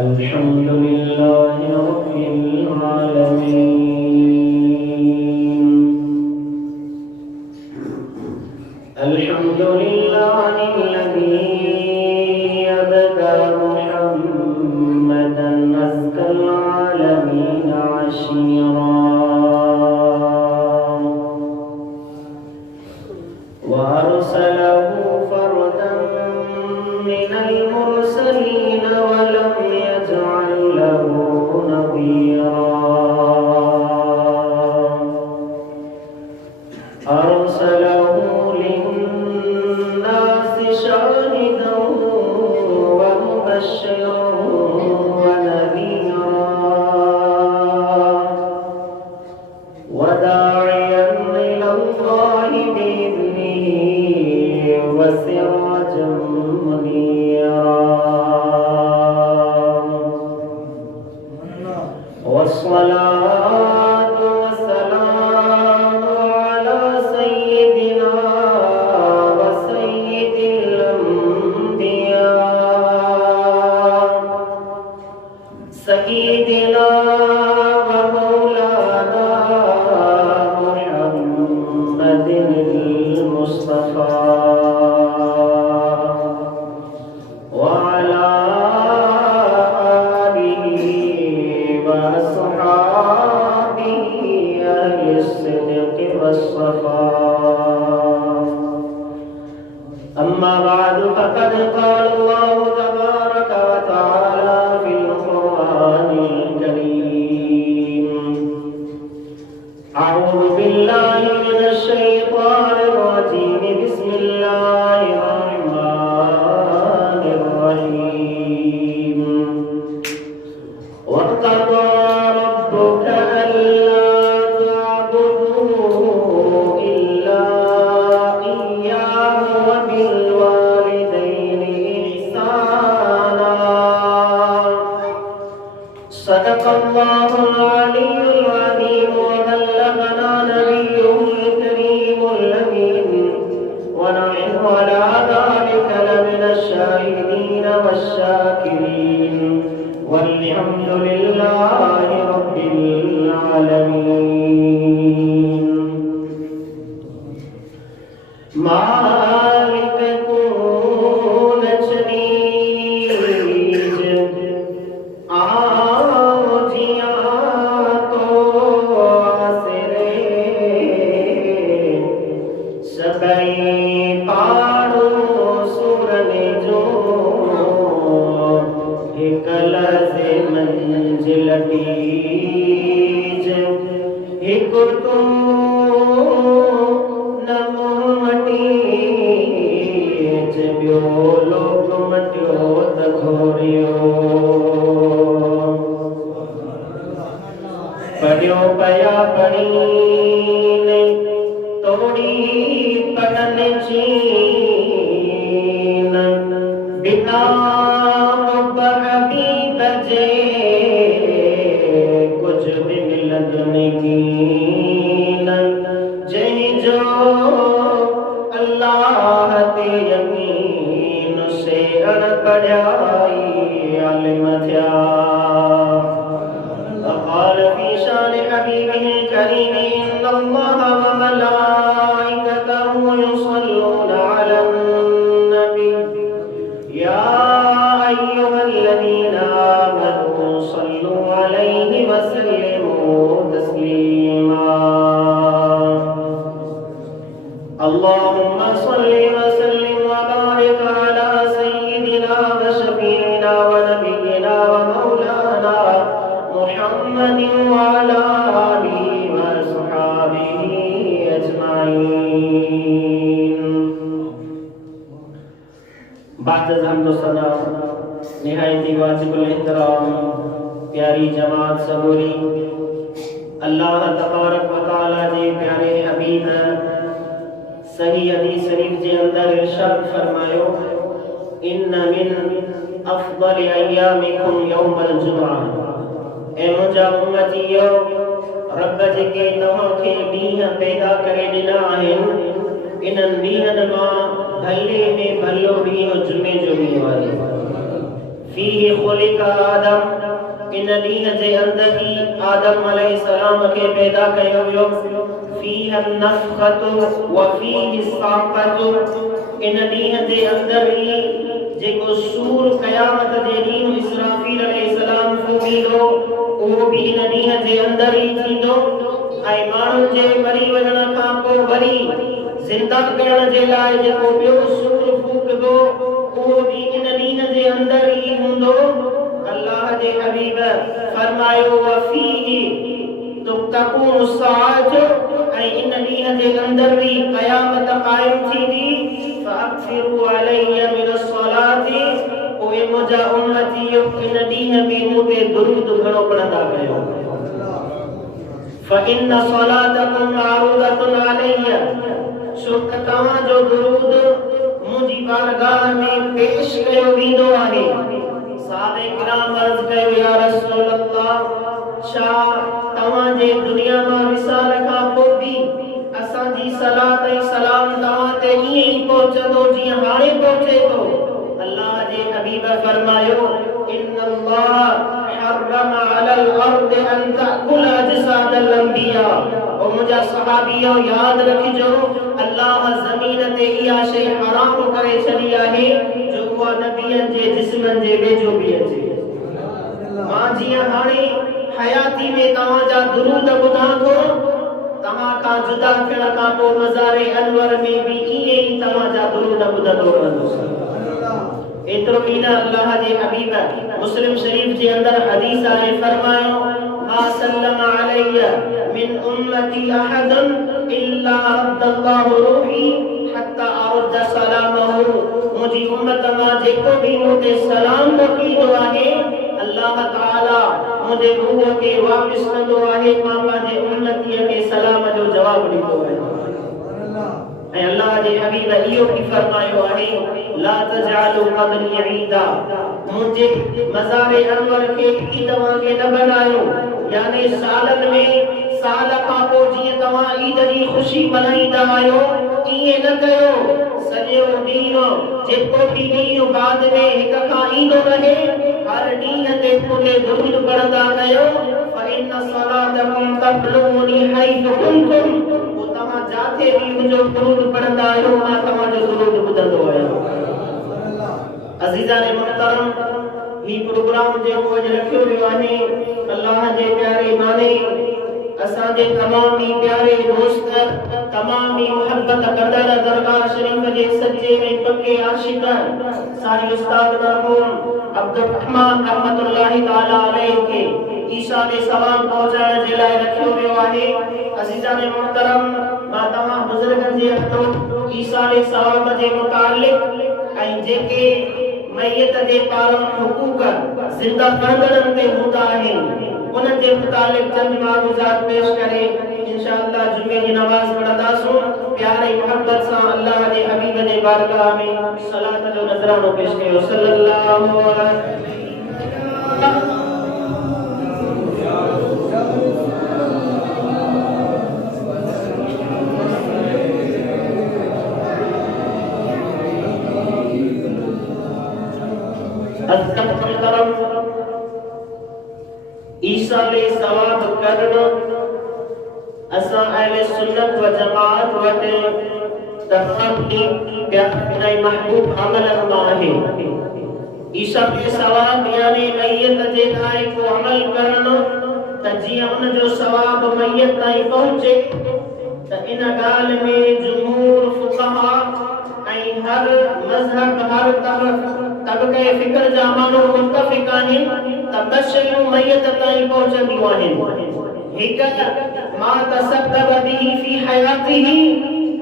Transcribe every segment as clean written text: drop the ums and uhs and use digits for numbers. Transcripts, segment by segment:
अल्हम्दुलिल्लाहि रब्बिल आलमीन अल्हम्दुलिल्लाहिल्लज़ी अबदा मुहम्मदन अज़्कल आलमीन अशीरा व अरसलहु फरदन मिनल मुरसलीन व लम यजअल लहु नज़ीरा अरसलहु लिन्नासि शाहिदन व मुबश्शिरन व नज़ीरा व दा'iयन इलल्लाहि बिइज़निहि व सिराजन मुनीरा वस्सलातु वस्सलामु अला सय्यिदिना व सय्यिदिल अंबिया सय्यिदिना व मौलाना मुहम्मदिल मुस्तफा व अला أما بعد فقد قال الله تبارك وتعالى في القرآن الكريم أعوذ بالله من الشيطان الرجيم بسم الله الرحمن الرحيم وقضى ربك ألا تعبدوا إلا إياه وبالوالدين إحسانا صدق الله العلي العظيم وبلغنا نبيه الكريم الأمين ونحن على ذلك لمن الشاهدين والشاكرين والحمد لله رب العالمين मालिक कून चनीज आओ जिया तो आसरे सबई पारो सुरने जो हिकल से मंजिल टीज हिक तुम नमो मटीज ब्यो लोग मटियो तखोरियो पढ़ियो पया पढ़ीने तोड़ी पढ़न चीन बिना हबीब जे कुछ भी मिलत नहीं जय जो अल्लाह ते यकीन से अनपढ़ाई आलिम थया قال في شان حبيبه الكريم إن الله وملائكته يصلون على النبي يا أيها الذين آمنوا صلوا عليه وسلموا تسليما اللهم صل وسلم وبارك على سيدنا وشفيعنا ونبينا ومولانا محمد وعلى آله وصحبه أجمعين بعد الحمد والثناء نهاية वाजिब एहतराम प्यारी जमात सबूरी अल्लाह तबारक व तआला जे प्यारे हबीब सही हदीस शरीफ जे अंदर इरशाद फरमायो इन मिन अफदल अय्यामिकुम यौमल जुमआ ए मुंहिंजा उम्मतियो रब जेके तव्हांखे ॾींहं पैदा करे ॾिना आहिनि इन्हनि ॾींहंनि मां भले में भलो ॾींहुं जुमे जो ॾींहुं आहे। फीह खुलिका आदम, इन ॾींहं जे अंदरि ई आदम अलैहिस्सलाम खे पैदा कयो वियो। फीह नफ़ख़तु व फीह साक़तु, इन ॾींहं जे अंदरि ई जेको सूर क़यामत जे ॾींहुं इसराफील अलैहिस्सलाम फूकींदो, उहो बि इन ॾींहं जे अंदरि ई थींदो। ऐं माण्हुनि जे मरी वञण खां पोइ वरी ज़िंदा करण जे लाइ जेको ॿियो सूर फूकबो, उहो बि इन ॾींहं जे अंदरि ई हूंदो। अल्लाह जे हबीब फरमायो वफ़ीही तक़ूमु साअत, ऐं इन ॾींहं जे अंदरि ई क़यामत क़ाइम थींदी। फ़अक्सिरू अलैया मिनस्सलाति, पोइ मुंहिंजा उम्मतीयो इन ॾींहं में मूं ते दुरूद घणो पढ़ंदा कयो। फ़इन्न सलातकुम मारूदतुन अलैया, सो तव्हांजो दुरूद मुंहिंजी बारगाह में पेश कयो वेंदो आहे। साहबे किराम अर्ज़ कयो या रसूल अल्लाह, छा तव्हांजे दुनिया मां विसाल खां पोइ बि असांजी सलात ऐं सलाम तव्हां ते ईअं ई पहुचंदो जीअं हाणे पहुचे थो? अल्लाह जे हबीब फरमायो इन्नल्लाह हर्रम अलल अर्द अन तअकुल अजसादल अंबिया। ओ मुंहिंजा सहाबियो याद रखिजो, अल्लाह ज़मीन ते इहा शइ हराम करे छॾी आहे जो उहा नबियनि जे जिस्मनि जे वेझो बि अचे। मां जीअं हाणे हयाती में तव्हांजा दुरूद ॿुधां थो, तव्हां खां जुदा थियण खां पोइ मज़ारे अनवर में बि ईअं ई तव्हांजा दुरूद ॿुधंदो रहंदुसि। एतिरो ई न, अल्लाह जे हबीब मुस्लिम शरीफ जे अंदरि हदीस आहे, फरमायो मा सल्लम अलैया मिन उम्मती अहदन इल्ला रद्दल्लाहु रूही हत्ता अरद सलामहु। मुंहिंजी उम्मत मां जेको बि मूं ते सलाम मोकिलींदो आहे, अल्लाह ताला मुंहिंजे रूह खे वापसि कंदो आहे, मां पंहिंजे उम्मतीअ खे सलाम जो जवाबु ॾींदो आहियां। ऐं अल्लाह जे हबीब इहो बि फरमायो आहे ला तजअलु क़ब्री ईदा, मुंहिंजे मज़ारे अनवर खे ईद वांगे न बनायो। यानी सालनि में साल खां पोइ जीअं तव्हां ईद जी ख़ुशी मनाईंदा आहियो, ईअं न कयो। सॼो ॾींहुं जेको बि ॾींहुं बाद में हिक खां ईंदो रहे, हर ॾींहं ते पूरे दुरूद पढ़ंदा कयो। फ़इन्न सलातकुम तबलुगुनी हैथु कुंतुम, तव्हां जाते बि मुंहिंजो दुरूद पढ़ंदा आहियो, मां तव्हांजो दुरूद ॿुधंदो आहियां। अज़ीज़ान मुहतरम, ही प्रोग्राम जेको अॼु रखियो वियो आहे, अल्लाह जे प्यारे माने असांजे तमाम ई प्यारे दोस्त, तमाम ई मोहब्बत कंदड़ दरबार शरीफ जे सच्चे में पक्के आशिक साईं उस्ताद मरहूम अब्दुल रहमान रहमतुल्लाहि ताला अलैहि के ईसा ने सवाब पहुंचाइण जे लाइ रखियो वियो आहे। अज़ीज़ान मुहतरम, मां तव्हां बुज़ुर्गनि जे हथों ईसा ने सवाब जे मुतालिक ऐं जेके मैयत जे पारां हुकूक ज़िंदा कंदड़नि ते हूंदा आहिनि, उन जे मुतालिक चंद मालूमात पेश करे इंशाअल्लाह जुमे जी नमाज पढ़ंदासूं। प्यारे मोहब्बत सां अल्लाह जे हबीब जे बारगाह में सलात जो नज़रानो पेश कयो। सल्लल्लाहु अलैहि ईसा ने सवाब करणु असां अहले सुन्नत व जमात वटि तमाम ही प्यारा महबूब अमल मां आहे। ईसा ने सवाब यानी मैयत जे लाइ को अमल करणु त जीअं उन जो सवाब मैयत ताईं पहुचे, त इन ॻाल्हि में जमहूर फुक़हा ऐं हर मज़हब हर तबक़े फ़िक्र जा माण्हू मुत्तफ़िक़ आहिनि त ॿ शयूं मैयत ताईं पहुचंदियूं आहिनि। हिकु मा तसब्बब बिही फी हयातिही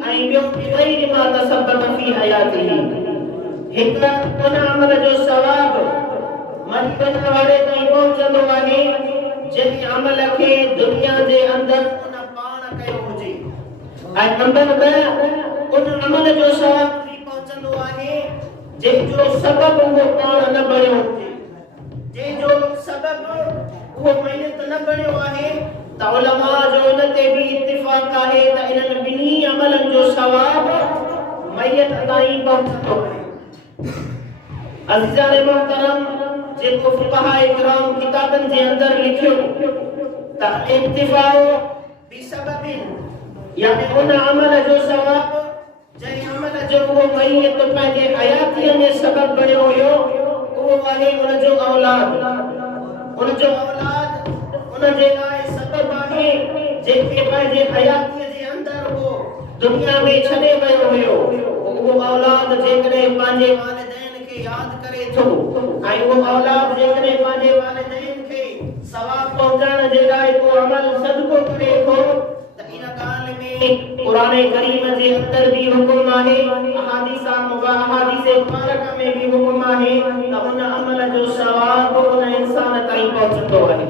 ऐं ॿियो ग़ैर मा तसब्बब फी हयातिही। हिकु उन अमल जो सवाब मरकन वारे ताईं पहुचंदो आहे जंहिं अमल खे दुनिया जे अंदरि उन पाण कयो हुजे, ऐं नंबर ॿ उन अमल जो सवाब पहुचंदो आहे जंहिंजो सबब उहो पाण न बणियो हुजे, जंहिंजो सबब उहो मैयत न बणियो आहे। त उलमा जो इन ते बि इत्तिफ़ाक़ आहे त इन्हनि ॿिन्ही अमलनि जो सवाब मैयत ताईं पहुंचंदो आहे। अज़ीज़ान मोहतरम, जेको फुक़हा इकराम किताबन जे अंदर लिखियो त इंतिफाउ बिसबबिन, यानी उन अमल जो सवाब जंहिं अमल जो वो मैयत पंहिंजे हयातीअ में सबब बणियो हुयो, उहो आहे उन जो औलाद। उन जो औलाद उन जे लाइ सबब आहे जेके पंहिंजे हयातीअ जे अंदर वो दुनिया में छॾे वियो हुयो। उहो औलाद जेकॾहिं पंहिंजे वालिदैन खे यादि करे थो ऐं उहो औलाद जेकॾहिं पंहिंजे वालिदैन खे सवाब पहुचाइण जे लाइ को अमल सदको करे थो त इन ॻाल्हि में क़ुरान करीम जे अंदर भी हुकुम आहे, अहादीस मुबारक में भी हुकुम आहे त उन अमल जो सवाब उन इंसान ताईं पहुचंदो आहे।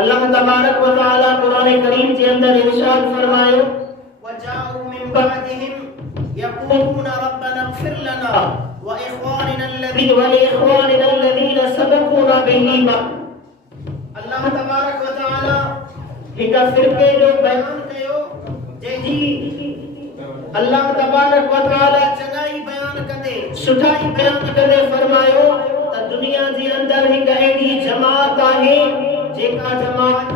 अल्लाह तबारक व तआला कुरान करीम के अंदर इरशाद फरमायो, वजाउ मिन बअदिहिम यक़ूलून रब्बना इग़फिर लना व इख़वानिना अल्लज़ीना सबक़ूना बिल ईमान। अल्लाह तबारक व तआला हिक फिरके जो बयान कयो जंहिंजी अल्लाह तबारक व तआला चङाई बयान कंदे सुठाई बयान कंदे फरमायो त दुनिया जे अंदर हिक अहिड़ी जमात आहे जेका जमात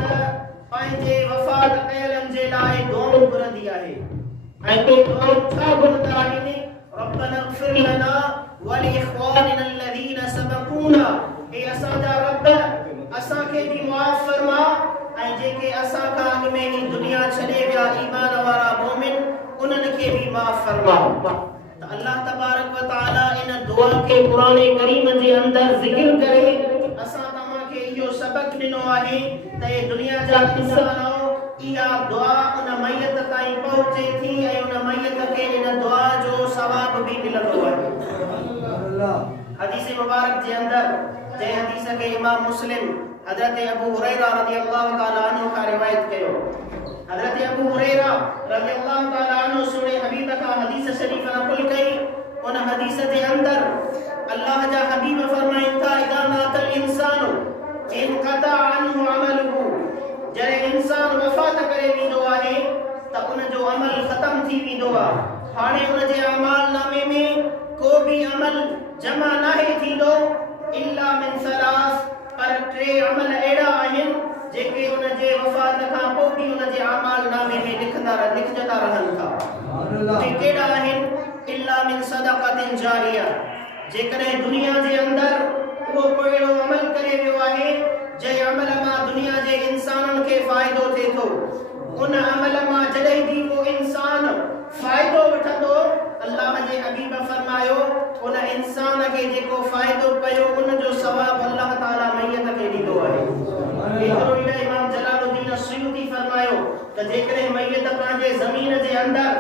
पंहिंजे वफ़ात कयलनि जे लाइ दुआ घुरंदी आहे ऐं को छा घुरंदा आहिनि, रब्बना इग़फिर लना व लिइख़वानिना अल्लज़ीना सबक़ूना, हे असांजा रब असांखे भी माफ़ फरमा ऐं जेके असां खां अॻु में ई दुनिया छॾे विया ईमान वारा मोमिन उन्हनि खे भी माफ़ फरमा। त अल्लाह तबारक व तआला इन दुआ खे क़ुरान करीम जे अंदर ज़िक्र करे असां इहो सबक ॾिनो आहे त ये दुनिया जा इंसान इहा दुआ उन मैयत ताईं पहुचे थी ऐं उन मैयत खे इन दुआ जो सवाब भी मिलंदो आहे। हदीस मुबारक जे अंदर जंहिं हदीस खे इमाम मुस्लिम हज़रत अबू हुरैरा रज़ियल्लाहु तआला अन्हु का रिवायत कयो। हज़रत अबू हुरैरा रज़ियल्लाहु तआला अन्हु सुने हबीब का हदीस शरीफ नक़ल कई। उन हदीस जे अंदर अल्लाह जा हबीब फरमाइन था, इदा मातल इंसानु इनक़ता अन्हु अमलुहु, जॾहिं इंसान वफ़ात करे वेंदो आहे त उन जो अमल ख़त्म थी वेंदो आहे। हाणे उन जे अमाल नामे में को भी अमल जमा नाहे थींदो इल्ला मिन सलास, पर टे अमल अहिड़ा आहिनि जेके उन जे वफ़ात खां पोइ भी उन जे अमाल नामे में लिखजंदा रहनि था। उहे कहिड़ा आहिनि, इल्ला मिन सदक़तिन जारिया, जेकॾहिं दुनिया जे अंदर वो कोई अमल करे वियो आहे जंहिं अमल मां दुनिया जे इंसाननि खे फ़ाइदो थिए थो, उन अमल मां जॾहिं भी को इंसान फ़ाइदो वठंदो, अल्लाह जे हबीब फरमायो उन इंसान खे जेको फ़ाइदो पयो उन जो सवाब अल्लाह ताला मैयत खे ॾींदो आहे। एतिरो ई न, इमाम जलालुद्दीन अस्सुयूती फरमायो त जेकॾहिं मैयत पंहिंजे ज़मीन जे अंदर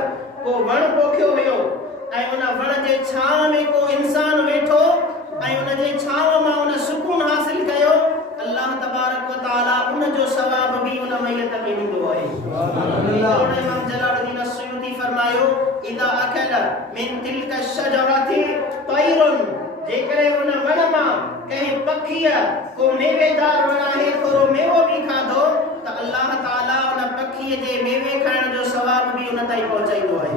को वण पोखियो हुयो ऐं उन वण जे छांव में को इंसान वेठो ऐं उन जे छांव मां उन सुकून हासिल कयो, अल्लाह तबारक व तआला उन जो सवाब भी उन मैयत खे ॾींदो आहे। इमाम जलालुद्दीन अस्सुयूती फरमायो, इदा अकल मिन तिलका शजरति तैरुन, जेकॾहिं उन वण मां कंहिं पखीअ को मेवेदार वण आहे थोरो मेवो भी खाधो त अल्लाह ताला उन पखीअ जे मेवे खाइण जो सवाब भी उन ताईं पहुचाईंदो आहे।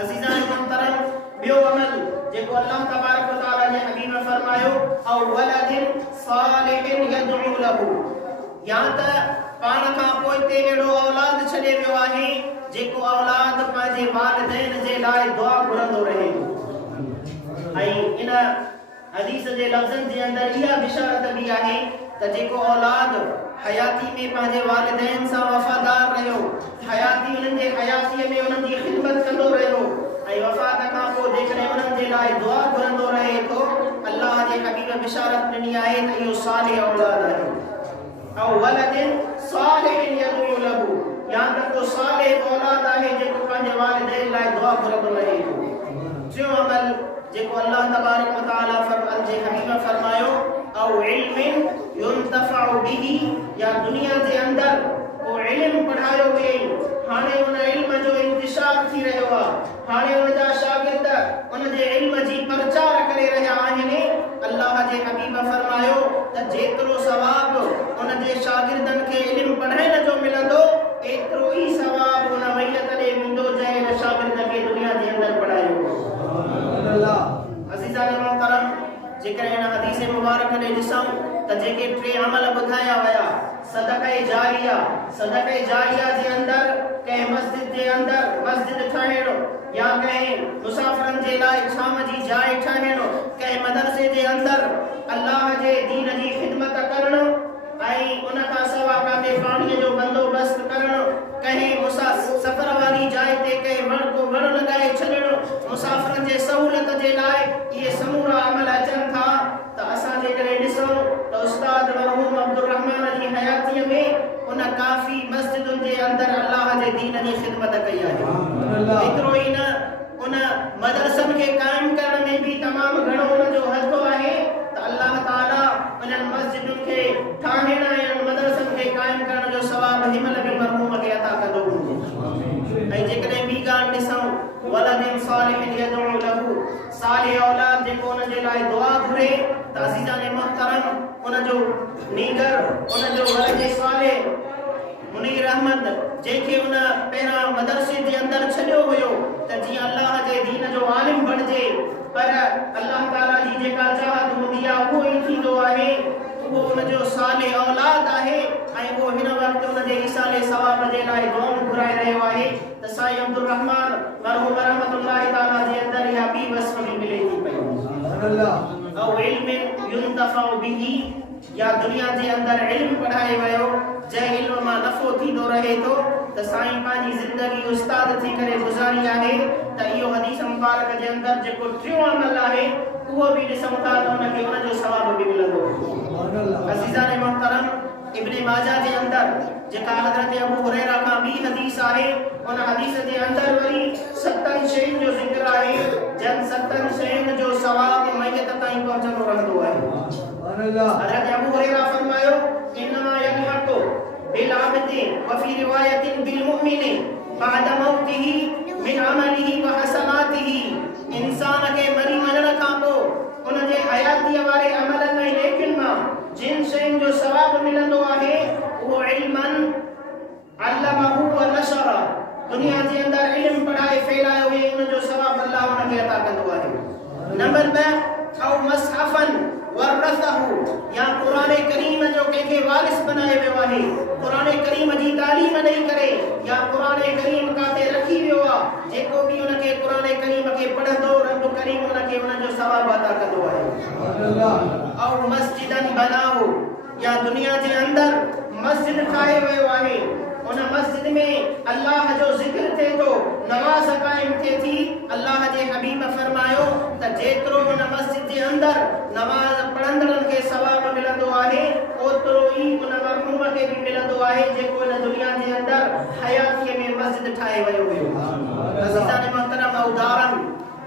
अज़ीज़ान मोहतरम, ॿियो अमल जेको अल्लाह तबारक व तआला जे हबीब फरमायो, औ वलदिन सालिहिन यदउ लहू, या त पाण खां पोइ ते अहिड़ो औलाद छॾे वियो आहे जेको औलाद पंहिंजे वालिदैन जे लाइ दुआ घुरंदो रहे। ऐं इन हदीस जे लफ़्ज़नि जे अंदर इहा बिशारत भी आहे त जेको औलाद हयाती में पंहिंजे वालिदैन सां वफ़ादार रहियो, हयाती उन्हनि जे हयातीअ में उन्हनि जी ख़िदमत कंदो रहियो ऐं वफ़ात खां पोइ जेकॾहिं उन्हनि जे लाइ दुआ घुरंदो रहे थो, अल्लाह जे हबीब बिशारत ॾिनी आहे त इहो सालिह औलाद आहे। औ वलदिन सालिहिन यदउ लहू, या त को सालिह औलाद आहे जेको पंहिंजे वालिदैन लाइ दुआ घुरंदो रहे थो। टियों अमल जेको अल्लाह तबारक व तआला फरमान जे हबीब फरमायो, औ इल्मिन युंतफउ बिही, या दुनिया जे अंदर को इल्म पढ़ायो वई, हाणे उन इल्म जो इंतिशार थी रहियो आहे, हाणे उन जा शागिर्द उन जे इल्म जी प्रचार करे रहिया आहिनि। अल्लाह जे हबीब फरमायो त जेतिरो सवाब उन जे शागिर्दनि खे इल्म पढ़ाइण जो मिलंदो, एतिरो ई सवाब उन मैयत ॾे वेंदो जेकर इन हदीस मुबारक ने ॾिसूं त जेके टे अमल ॿुधाया विया, सदक़े जारिया जे अंदर कंहिं मस्जिद जे अंदर मस्जिद ठाहिणो, या कंहिं मुसाफ़िरनि जे लाइ छांव जी जाइ ठाहिणो, कंहिं मदरसे जे अंदर अल्लाह जे दीन जी ख़िदमत करणु, ऐं उन खां सवा काथे पाणीअ जो बंदोबस्त करणु, कंहिं सफ़र वारी जाइ ते कंहिं वण लॻाए छॾणु, मुसाफ़िरनि जे सहूलियत जे लाइ इहे समूरा अमल अचनि था। त असां जेकॾहिं ॾिसूं त उस्ताद मरहूम अब्दुर रहमान जी हयातीअ में उन काफ़ी मस्जिदुनि जे अंदर अल्लाह जे दीन जी ख़िदमत कई आहे। एतिरो ई न, उन मदरसनि खे क़ाइम करण में भी तमामु घणो उन जो हथ आहे। त अल्लाह ताला उन्हनि मस्जिदुनि खे ठाहिण ऐं मदरसनि खे क़ाइम करण जो सवाब हिमल भी मरहूम खे अता कंदो हूंदो। ऐं जेकॾहिं ॿी ॻाल्हि ॾिसूं, वलदिन सालिहिन यदउ लहू, सालिह औलाद जेको उन जे लाइ दुआ घुरे, त अज़ीज़ान मुहतरम उन जो नीगर, उन जो वलद सालिह मुनीर अहमद जंहिंखे उन पहिरां मदरसे जे अंदर छॾियो हुयो त जीअं अल्लाह जे दीन जो आलिम बणिजे, पर अल्लाह ताला जी जेका चाहत हूंदी आहे उहो ई थींदो आहे। उहो उन जो सालिह औलाद आहे ऐं उहो हिन वक़्तु उन जे ईसाले सवाब जे लाइ दुआऊं घुराए रहियो आहे। त साईं अब्दुर रहमान मरहूम रहमतुल्लाह ताला जे अंदर इहा ॿी वस्फ़ बि मिले थी पई। औ इल्म युंतफ़उ बिही, या दुनिया जे अंदर इल्म पढ़ाए वियो जंहिं इल्म मां नफ़ो थींदो रहे थो। त साईं पंहिंजी ज़िंदगी उस्ताद थी करे गुज़ारी आहे। त इहो हदीस मुबारक जे अंदर जेको टियों अमल आहे उहो बि ॾिसूं था त उनखे उन जो सवाब बि मिलंदो। अज़ीज़ान मोहतरम, इब्न माजा जे अंदर जेका हज़रत अबू हुरैरा खां ॿी हदीस आहे, उन हदीस जे अंदर वरी 7 शयुनि जो ज़िक्र आहे, जन 7 शयुनि जो सवाब मैयत ताईं पहुचंदो रहंदो आहे। हज़रत अबू हुरैरा फरमायो, इन्नमा यल्हक़ु बिल अब्दि व फी रिवायतिन बिल मुमिनि बाद मौतिही मिन अमलिही व हसनातिही, इंसान के मरी वञण खां पोइ उन जे हयातीअ वारे अमलनि ऐं नेकियुनि मां जिन शयुनि जो सवाब मिलंदो आहे उहो इल्मन अल्लमहु व नशर, दुनिया जे अंदर इल्म पढ़ाए फैलायो वे उन जो सवाब अल्लाह उन खे अता कंदो आहे। नंबर 2, औ मसहफन वरसहु, या कुरान करीम जो कंहिंखे वारिस बनाए वियो आहे, कुरान करीम जी तालीम ॾेई करे, या कुरान करीम काथे रखी वियो आहे, जेको बि उन खे कुरान करीम खे पढ़ंदो रब करीम उन खे उन जो सवाब अता कंदो आहे। औ मस्जिदन बनाहु, या दुनिया जे अंदर मस्जिद ठाहे वियो आहे, उन मस्जिद में अल्लाह जो ज़िक्र थे तो, नमाज कायम थे थी। अल्लाह जे हबीब फरमायो त जेतिरो उन मस्जिद जे अंदर नमाज पढ़ंदड़नि खे सवाब मिलंदो आहे, ओतिरो ई उन मरहूम खे भी मिलंदो आहे जेको इन दुनिया जे अंदर हयातीअ में मस्जिद ठाहे वियो हुयो। अज़ीज़ान मोहतरम, उदाहरण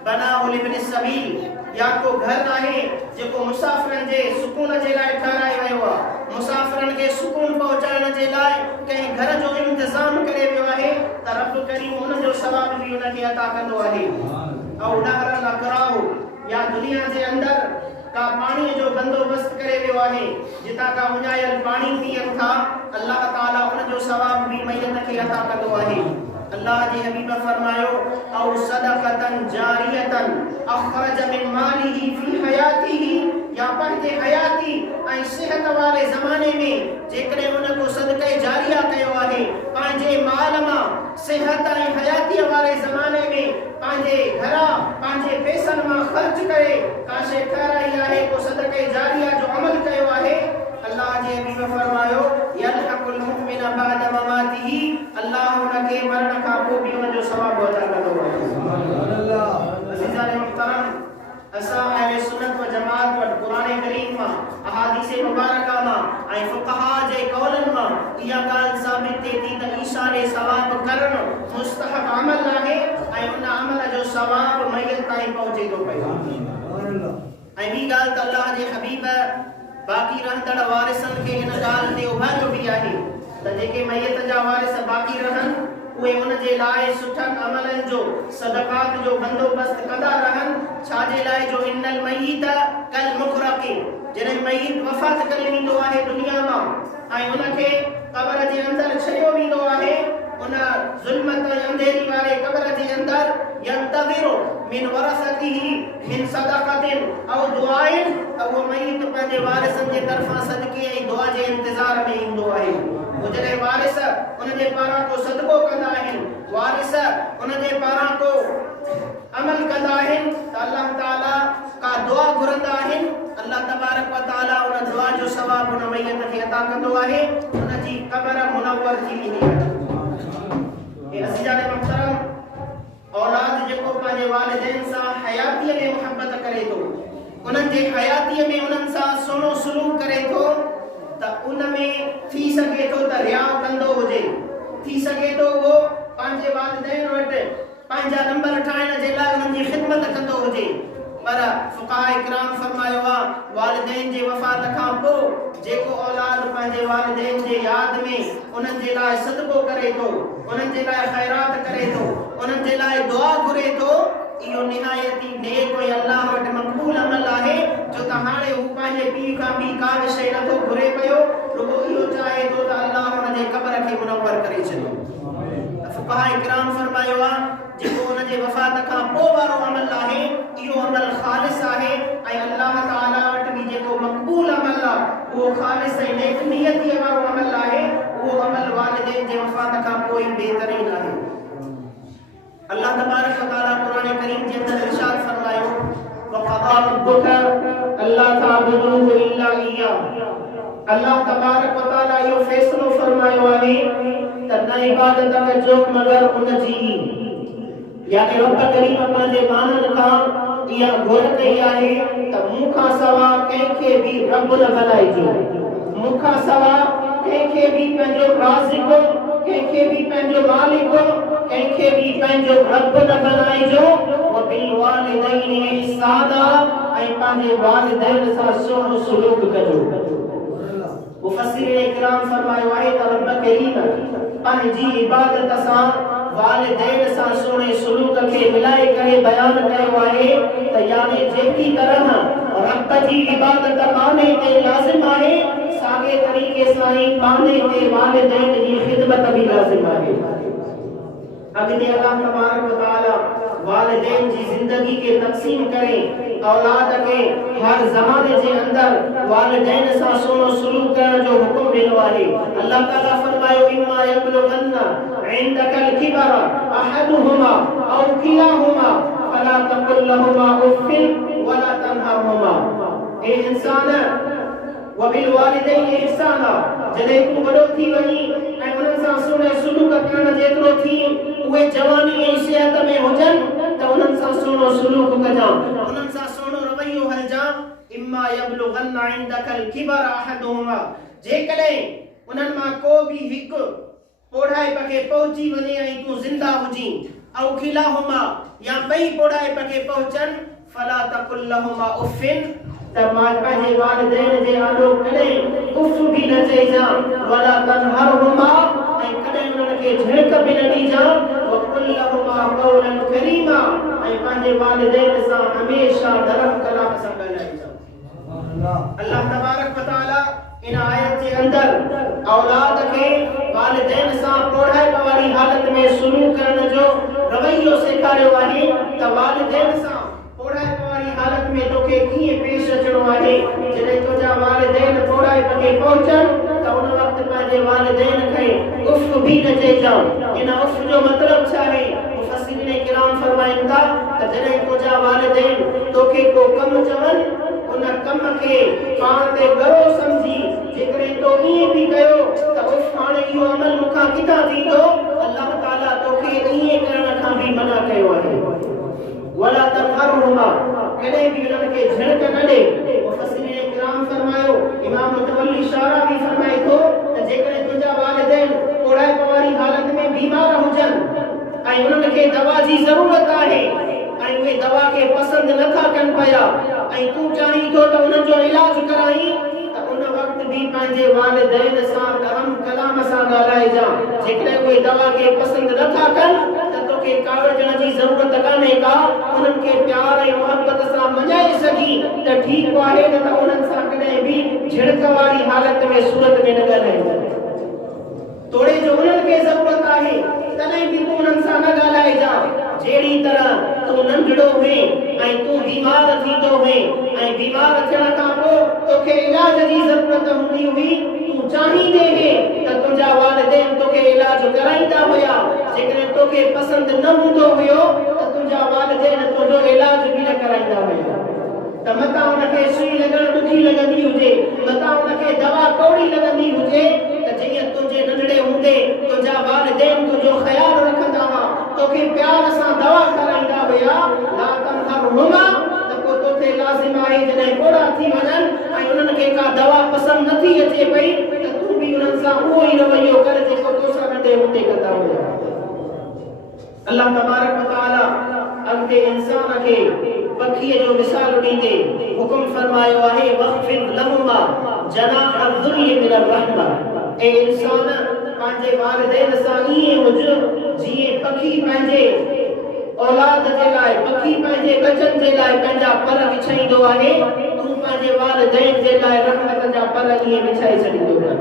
बनाहु लिब्न सबील, या को घर आहे जेको मुसाफ़िरनि जे सुकून जे लाइ ठहरायो वियो आहे, मुसाफ़िरनि खे सुकून पहुचाइण जे लाइ कंहिं घर जो इंतज़ाम करे वियो आहे, त रब करीम उन जो सवाब भी उन खे अता कंदो आहे। ऐं उदाहरण अकराओ, या दुनिया जे अंदर का पाणीअ जो बंदोबस्त करे वियो आहे, जितां का उञायल पाणी पीअनि था, अल्लाह ताला उन जो सवाब भी मैयत खे अता कंदो आहे। अल्लाह जे हबीब फरमायो, औ सदक़तन जारियतन अखरज मिन मालिही फी हयातिही, या पंहिंजे हयाती ऐं सेहत वारे ज़माने में जेकॾहिं उन को सदक़े जारिया कयो आहे, पंहिंजे माल मां सेहत ऐं हयातीअ वारे ज़माने में पंहिंजे घरां पंहिंजे पैसनि मां ख़र्च करे काशे ठहराई आहे, को सदक़े जारिया जो अमल कयो आहे, अल्लाह जे हबीब फरमायो, यलहकुल मुमिन बाद ममातिही, अल्लाह उन खे मरण खां पोइ भी उन जो सवाब अता कंदो आहे। अज़ीज़ान मुहतरम, असां अहले सुन्नत व जमात वटि कुरान करीम मां, अहादीस मुबारका मां ऐं फुक़हा जे कौलनि मां इहा ॻाल्हि साबित थिए थी त ईसाले सवाब करणु मुस्तहब अमल आहे ऐं उन अमल जो सवाब मैयत ताईं पहुचे थो पियो। ऐं ॿी ॻाल्हि त अल्लाह जे हबीब बाक़ी रहंदड़ वारिसनि खे हिन ॻाल्हि ते उभारियो बि आहे त जेके मैयत जा वारिस बाक़ी रहनि उहे उन जे लाइ सुठनि अमलनि जो सदक़ात जो बंदोबस्त कंदा रहनि। छाजे लाइ जो इन्नल मय्यित कल मुग़रक़ि, जॾहिं मय्यत वफ़ात करे वेंदो आहे दुनिया मां ऐं उन खे क़ब्र जे अंदर छॾियो वेंदो आहे, उन ज़ुल्मत अंधेरी वाले कब्र जे अंदर यंतज़िरु मिन वरसतिही मिन सदक़तिन औ दुआइन त वो मय्यत पंहिंजे वारिसनि जे तरफ़ां सदके ऐं दुआ जे इंतज़ार में ईंदो आहे। वो जॾहिं वारिस उन जे पारां को सदको कंदा आहिनि, वारिस उन जे पारां को अमल कंदा आहिनि त अल्लाह ताला का दुआ घुरंदा आहिनि, अल्लाह तबारक व ताला उन दुआ जो सवाब उन मय्यत खे अता कंदो आहे, उन जी क़ब्र मुनव्वर थी वेंदी आहे। ए अज़ीज़ान मुहतरम, औलाद जेको पंहिंजे वालिदैन सां हयातीअ में मुहब्बत करे थो, उन्हनि जे हयातीअ में उन्हनि सां सुहिणो सलूक करे थो, त उन में थी सघे थो त रिया कंदो हुजे, थी सघे थो वो पंहिंजे वालिदैन वटि पंहिंजा नंबर ठाहिण जे लाइ उन्हनि जी ख़िदमत कंदो हुजे, पर फुक़हा इकराम फरमायो आहे वालिदैन जे वफ़ात खां पोइ जेको औलाद पंहिंजे वालिदैन जे यादि में उन्हनि जे लाइ सदको करे थो, उन्हनि जे लाइ ख़ैरात करे थो, उन्हनि जे लाइ दुआ घुरे थो, इहो निहायती नेक ऐं अल्लाह वटि मक़बूल अमल आहे, जो त हाणे हू पंहिंजे पीउ खां ॿी का बि शइ नथो घुरे पियो, रुॻो इहो चाहे थो त अल्लाह हुन जे क़ब्र खे मुनव्वर करे छॾे। फुक़हा इकराम फरमायो आहे जेको उन जे वफ़ात खां पोइ वारो अमल आहे, इहो अमल ख़ालिस आहे ऐं अल्लाह ताला वटि बि जेको मक़बूल अमल आहे उहो ख़ालिस ऐं नेक नियतीअ वारो अमल आहे, उहो अमल वालिदैन जे वफ़ात खां पोइ बहितरीन आहे। अल्लाह तबारक व ताला कुरान करीम जे अंदर इरशाद फरमायो वक़ज़ा रब्बुक अल्ला तअबुदू इल्ला इय्याहु, अल्लाह तबारक व ताला इहो फ़ैसिलो फरमायो आहे त न इबादत कजो मगर उन जी, यानी रब करीम पंहिंजे बाननि खां इहा घुर कई आहे त मूंखां सवा कंहिंखे बि रब न बणाइजो, मूंखां सवा कंहिंखे बि पंहिंजो राज़िक, कंहिंखे बि पंहिंजो मालिक, कंहिंखे बि पंहिंजो रब न बणाइजो, व बिल वालिदैनि इहसाना, ऐं पंहिंजे वालिदैन सां सुहिणो सलूक कजो। मुफ़स्सिरीन इकराम फरमायो आहे त रब करीम पंहिंजी इबादत सां वालिदैन सां सुहिणे सलूक खे मिलाए करे बयान कयो आहे त यानी जेकी तरह रब जी इबादत माने ते लाज़िम आहे, साॻे तरीक़े सां ई माने ते वालिदैन जी ख़िदमत भी लाज़िम आहे। अॻिते अल्लाह तबारक व ताला वालिदैन जी ज़िंदगी के तक़सीम करे औलाद के हर ज़माने जे अंदर वालिदैन सां सुहिणो सलूक करण जो हुकुम ॾिनो आहे। अल्लाह ताला फरमायो इम्मा यबलुगन्ना इंदकल किबरा अहदुहुमा औ किलाहुमा फला तक़ुल लहुमा उफ़्फ़िन वला तनहरहुमा। ए इंसान वबिल वालिदैन इहसाना, जॾहिं तूं वॾो थी वञी ऐं उन्हनि सां सुहिणे सलूक करण जेतिरो थी उहे जवानी ऐं सिहत में हुजनि त उन्हनि सां सुहिणो सलूक कजां, उन्हनि सां सुहिणो रवैयो हलजां। इम्मा यबलुगन्ना इंदकल किबरा अहदुहुमा, जेकॾहिं उन्हनि मां को बि हिकु पोढ़ाइप खे पहुची वञे ऐं तूं ज़िंदा हुजी, औ खिलाहुमा या ॿई पोढ़ाइप खे पहुचनि, फला तक़ुल लहुमा उफ़्फ़िन, त मां पंहिंजे वालिदैन जे आॾो कॾहिं उफ़ बि न चइजां, वला तनहरहुमा, ऐं कॾहिं उन्हनि खे झिड़क बि न ॾिजां, वक़ुल लहुमा क़ौलन करीमा, ऐं पंहिंजे वालिदैन सां हमेशा नरम कलाम सां ॻाल्हाइजां। अल्लाह तबारक व ताला इन आयत जे अंदर औलाद खे वालिदैन सां पोढ़ाइप वारी हालत में सलूक करण जो रवैयो सेखारियो आहे त वालिदैन सां पोढ़ाइप वारी हालत में तोखे कीअं पेश अचणो आहे। जॾहिं तुंहिंजा वालिदैन पोढ़ाइप खे पहुचनि त उन वक़्तु पंहिंजे वालिदैन खे उफ़ बि न चइजां। इन उफ़ जो मतिलबु छा आहे? मुफ़स्सिरीन किराम फरमाइनि था त जॾहिं तुंहिंजा वालिदैन तोखे को कमु चवनि, उन कम खे पाण ते गरो समझी जेकॾहिं तो ईअं बि कयो त उफ़ हाणे इहो अमल मूंखां किथां थींदो, अल्लाह ताला तोखे ईअं करण खां बि मना कयो आहे। वला तनहरहुमा, कॾहिं बि उन्हनि खे झिड़क न ॾे। मुफ़स्सिरीन किराम फरमायो, इमाम मुतवल्ली शारावी फरमाए थो त जेकॾहिं तुंहिंजा वालिदैन पोढ़ाइप वारी हालत में बीमार हुजनि ऐं उन्हनि खे दवा जी ज़रूरत आहे ऐं उहे दवा खे पसंदि नथा कनि पिया ऐं तूं चाहीं थो त उन्हनि जो इलाज कराई, त उन वक़्तु बि पंहिंजे वालिदैन सां नरम कलाम सां ॻाल्हाइजां। जेकॾहिं उहे दवा खे पसंदि नथा कनि त तोखे कावड़जण जी ज़रूरत कान्हे का, उन्हनि खे प्यार ऐं मोहबत सां मञाए सघी त ठीकु आहे, न त उन्हनि सां कॾहिं बि झिड़क वारी हालत में सूरत में न ॻाल्हाइजां। तोड़े जो उन्हनि खे ज़रूरत आहे तॾहिं बि तूं उन्हनि सां न ॻाल्हाए जा। जहिड़ी तरह तूं नंढड़ो हुए ऐं तूं बीमार थींदो हुए ऐं बीमार थियण खां पोइ तोखे इलाज जी ज़रूरत हूंदी हुई, तूं चाहींदे हुए त तुंहिंजा वालिदैन तोखे इलाज कराईंदा हुया। जेकॾहिं तोखे पसंदि न हूंदो हुयो त तुंहिंजा वालिदैन तुंहिंजो इलाज बि न कराईंदा हुया। त मतां उनखे सुई लॻण ॾुखी लॻंदी हुजे, मतां उनखे दवा कौड़ी लॻंदी हुजे, त जीअं तुंहिंजे नंढड़े हूंदे तुंहिंजा वालिदैन तुंहिंजो ख़्यालु रखंदा हुआ, तोखे प्यार सां दवा कराईंदा हुया, ला तनहरहुमा, त पोइ तोखे लाज़िम आहे जॾहिं ॿोड़ा थी वञनि ऐं उन्हनि खे का दवा पसंदि नथी अचे पई त तूं बि उन्हनि सां उहो ई रवैयो कर जेको तोसां नंढे हूंदे कंदा हुया। अल्लाह तबारक व तआला अॻिते इंसान खे पखीअ जो मिसाल ॾींदे हुकुम फरमायो आहे वख़्फ़िद लहुमा जनाह अज़्ज़ुल्लि मिनर रहमा। ए इंसान पंहिंजे वालिदैन सां ईअं हुज जीअं पखी पंहिंजे औलाद जे लाइ, पखी पंहिंजे बचन जे लाइ पंहिंजा पर विछाईंदो आहे, तूं पंहिंजे वालिदैन जे लाइ रहमत जा पर ईअं विछाए छॾींदो आहे।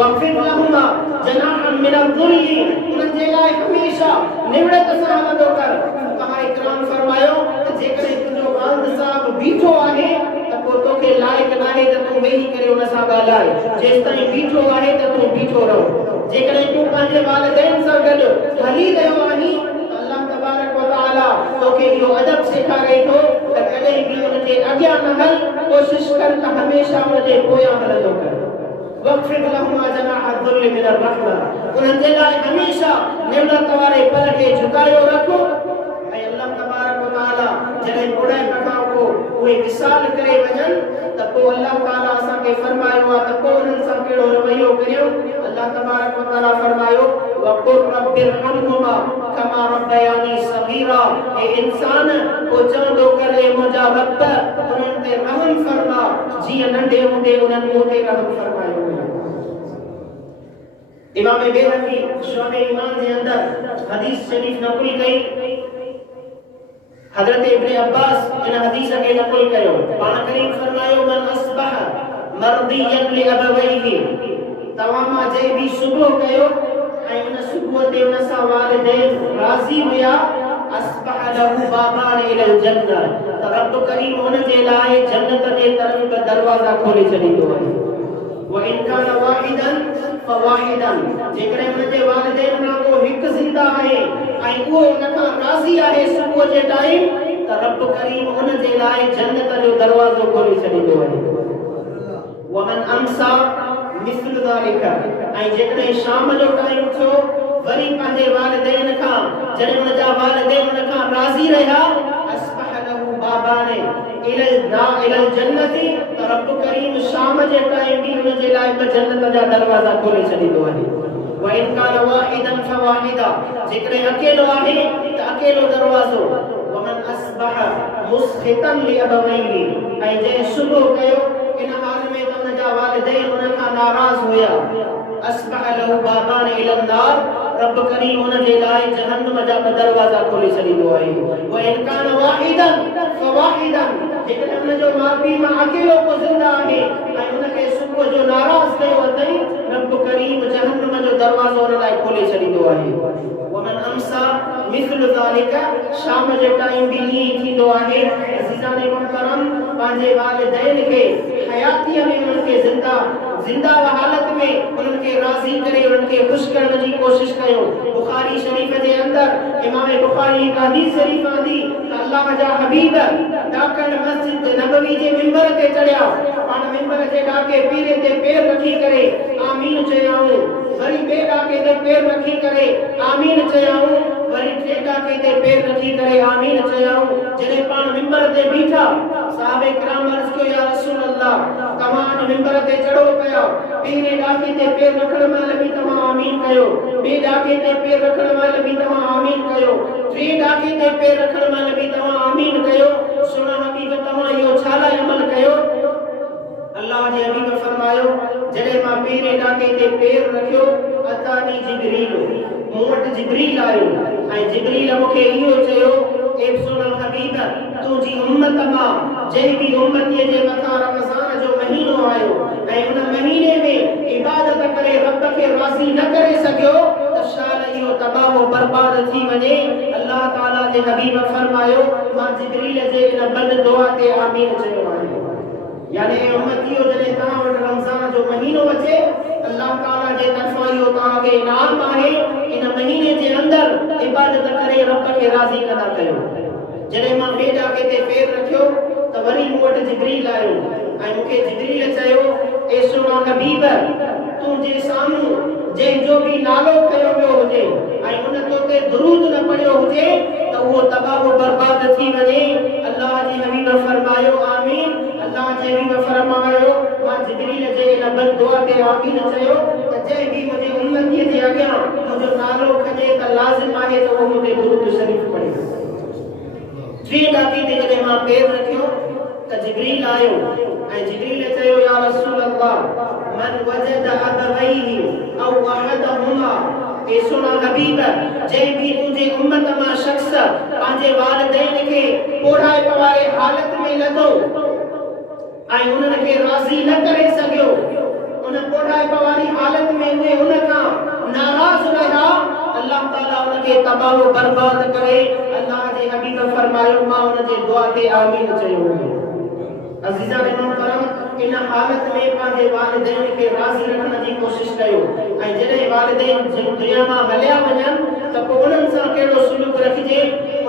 वक़्फ़िद लहुमा जनाह मिनर ज़ुल्लि, उन्हनि जे लाइ हमेशा निवड़त सां हलंदो कर। फक़हा इकराम फरमायो त जेकॾहिं तुंहिंजो वालिद साहब बीठो आहे त पोइ तोखे लाइक़ नाहे त तूं वेही करे उन सां ॻाल्हाए, जेसिताईं बीठो आहे त तूं बीठो रहो। जेकॾहिं तूं पंहिंजे वालिदैन सां गॾु हली रहियो आहीं त अल्लाह तबारक व तआला तोखे इहो अदब सेखारे थो त कॾहिं बि उनजे अॻियां न हल, कोशिश कर त हमेशा उनजे पोयां हलंदो कर। वक़्फ़िद लहुमा जनाह अज़्ज़ुल्लि मिनर रहमा, उन्हनि जे लाइ हमेशा निवड़त वारे पर खे झुकायो रखो। ऐं अल्लाह तबारक व तआला जॾहिं ॿुढ़ाइप खां पोइ उहे विसाल करे वञनि त पोइ अल्लाह ताला असांखे फरमायो आहे त पोइ उन्हनि सां कहिड़ो रवैयो करियो। अल्लाह तबारक व तआला फरमायो वक़ुल रब्बिरहमहुमा कमा रब्बयानी सगीरा। ए इंसान पोइ चवंदो कर ए मुंहिंजा रब उन्हनि ते रहम फरमा जीअं नंढे हूंदे उन्हनि मूं ते रहम फरमायो। इमाम बैहक़ी शुअब ईमान के अंदर हदीस शरीफ नकुल कई। हजरत इब्न अब्बास इन हदीस के नकुल कयो। पाण करीम फरमायो मन अस्बह मर्दियन लि अबवैहि, तवा मा जे भी सुबह कयो ऐं उन सुबह ते उन सा वालिदैन राज़ी हुया, अस्बह लहु बाबान इलल जन्नह, त रब करीम उन जे लाइ जन्नत जे तरफ दरवाजा खोले छॾींदो आहे। व इन कान वाहिदन फवाहिदन, जेकॾहिं उन जे वालिदैन मां को हिकु ज़िंदा आहे ऐं उहो उन खां राज़ी आहे सुबुह जे टाइम, त रब करीम उन जे लाइ जन्नत जो दरवाज़ो खोले छॾींदो आहे। वमन अमसा मिस्ल ज़ालिका, ऐं जेकॾहिं शाम जो टाइम थियो वरी पंहिंजे वालिदैन खां जॾहिं उन जा वालिदैन उन खां राज़ी रहिया, अस्बह लहु बाबाने इलल जन्नति, त रब करीम शाम जे टाइम भी उन जे लाइ जन्नत जा दरवाजा खोले छॾींदो आहे। व इन कान वाहिदन फवाहिदा, जेकॾहिं अकेलो आहे त अकेलो दरवाज़ो। वमन अस्बह मुस्खितन लि अबवैहि, ऐं जंहिं सुबुह कयो इन हाल में त उन जा वालिदैन उन खां नाराज़ हुया, अस्बह लहु बाबान इलन नार, रब करीम उन जे लाइ जहन्नम जा दरवाजा खोले छॾींदो आहे। व इन कान वाहिदन फवाहिदन, जेकॾहिं उन जो माउ पीउ मां अकेलो को ज़िंदा आहे ऐं उन खे सुबुह जो नाराज़ कयो अथई, रब करीम जहन्नम जो दरवाज़ो उन लाइ खोले छॾींदो आहे। वमन अमसा मिस्ल ज़ालिका, शाम जे टाइम भी ईअं थींदो आहे। अज़ीज़ाने मुहतरम, पंहिंजे वालिदैन खे हयातीअ में उन्हनि खे ज़िंदा हालत में उन्हनि खे राज़ी करे उन्हनि खे ख़ुशि करण जी कोशिश कयो। बुखारी शरीफ जे अंदर इमाम बुखारी एक हदीस शरीफ आंदी त अल्लाह जा हबीब डाकण मस्जिद नबवी जे मिंबर ते चढ़िया, पाण मिंबर जे डाके पीरे ते पैर रखी करे आमीन चयाऊं, वरी ॿिए डाके ते पैर रखी करे आमीन चयाऊं, वरी टे डाके ते पैर रखी करे आमीन चयाऊं। जॾहिं पाण मिंबर ते बीठा साहबे किराम अर्ज़ कयो या रसूल अल्लाह, तव्हां मिंबर ते चढ़ो पिया, पीरे डाके ते पैर रखण महिल बि तव्हां आमीन कयो, ॿिए डाके ते पैर रखण महिल बि तव्हां आमीन कयो, टे डाके ते पैर रखण महिल बि तव्हां आमीन कयो, सुना हबीब तव्हां इहो छा लाइ अमल कयो? अल्लाह जे हबीब फरमायो जॾहिं मां पीरे डाके ते पैर रखियो अतानी जिब्रील, मूं वटि जिब्रील आयो ऐं जिब्रील मूंखे इहो चयो ए सुनल हबीब, तुंहिंजी उम्मत मां जंहिं बि उम्मतीअ जे मथां रमज़ान जो महीनो आयो ऐं उन महीने में इबादत करे रब रब खे राज़ी न करे सघियो त शाल इहो तबाह व बर्बाद थी वञे। अल्लाह ताला जे हबीब फरमायो मां जिब्रील जे इन बद दुआ ते आमीन चयो आहे। यानी उम्मतियो जॾहिं तव्हां वटि रमज़ान जो महीनो अचे अल्लाह ताला जे तरफ़ां इहो तव्हांखे इनाम आहे। इन महीने जे अंदरि इबादत करे रब खे राज़ी कंदा कयो। जॾहिं मां ॿिए ॾाके ते पैर रखियो त वरी मूं वटि जिब्रील आयो ऐं मूंखे जिब्रील चयो ए सोना हबीब तुंहिंजे साम्हूं जंहिंजो बि नालो खयो वियो हुजे ऐं उन तो ते दुरूद न पढ़ियो हुजे त उहो तबाह व बर्बाद थी वञे। अल्लाह जी हबीब फरमायो आमीन। अल्लाह जे हबीब फरमायो मां जिब्रील जे इन बद दुआ ते आमीन चयो त जंहिं बि मुंहिंजे उम्मतीअ जे अॻियां मुंहिंजो नालो खजे त लाज़िम आहे त उहो मूंखे दुरूद शरीफ़ पढ़े। टे ॾाके ते जॾहिं मां पैर रखियो त जिब्रील आयो ऐं जिब्रील चयो या रसूल अल्लाह मन वजद अबवैहि औ अहदहुमा ए सोना हबीब जंहिं भी तुंहिंजे उम्मत मां शख्स पंहिंजे वालिदैन खे पोढ़ाए पवाए हालत में लधो ऐं उन्हनि खे राज़ी न करे सघियो उन पोढ़ाए पवारी हालत में उहे उन खां नाराज़ रहिया अल्लाह ताला उनखे तबाह व बर्बाद करे। अल्लाह जे हबीब फरमायो मां उन जे दुआ ते आमीन चयो। अज़ीज़ान मोहतरम इन हालत में पंहिंजे वालिदैन खे राज़ी रखण जी कोशिश कयो ऐं जॾहिं वालिदैन दुनिया मां हलिया वञनि त पोइ उन्हनि सां कहिड़ो सुलूक रखिजे